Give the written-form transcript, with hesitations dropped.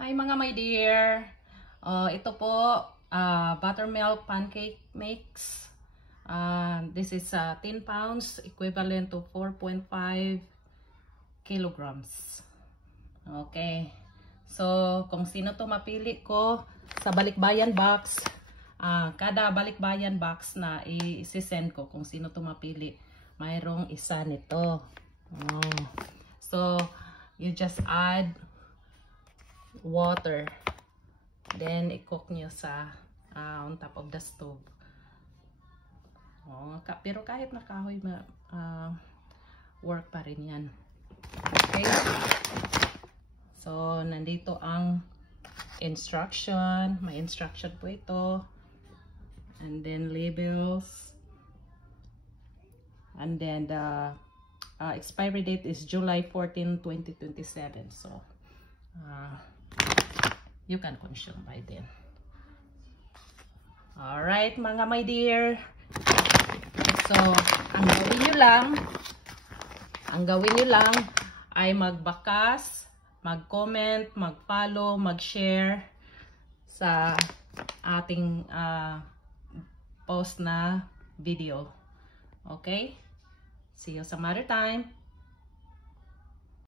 Hi mga my dear. Ito po, buttermilk pancake mix. This is 10 pounds, equivalent to 4.5 kilograms. Okay. So, kung sino to mapili ko sa balikbayan box, kada balikbayan box na i-send ko kung sino to mapili, mayroong isa nito. So, you just add water, then i-cook nyo sa on top of the stove. Pero kahit na kahoy, work pa rin yan. Okay, so nandito ang instruction, may instruction po ito, and then labels, and then the expiry date is July 14, 2027. So you can consume by then. Alright mga my dear. So, ang gawin nyo lang ay magbakas, mag-comment, mag-follow, mag-share sa ating post na video. Okay? See you some other time.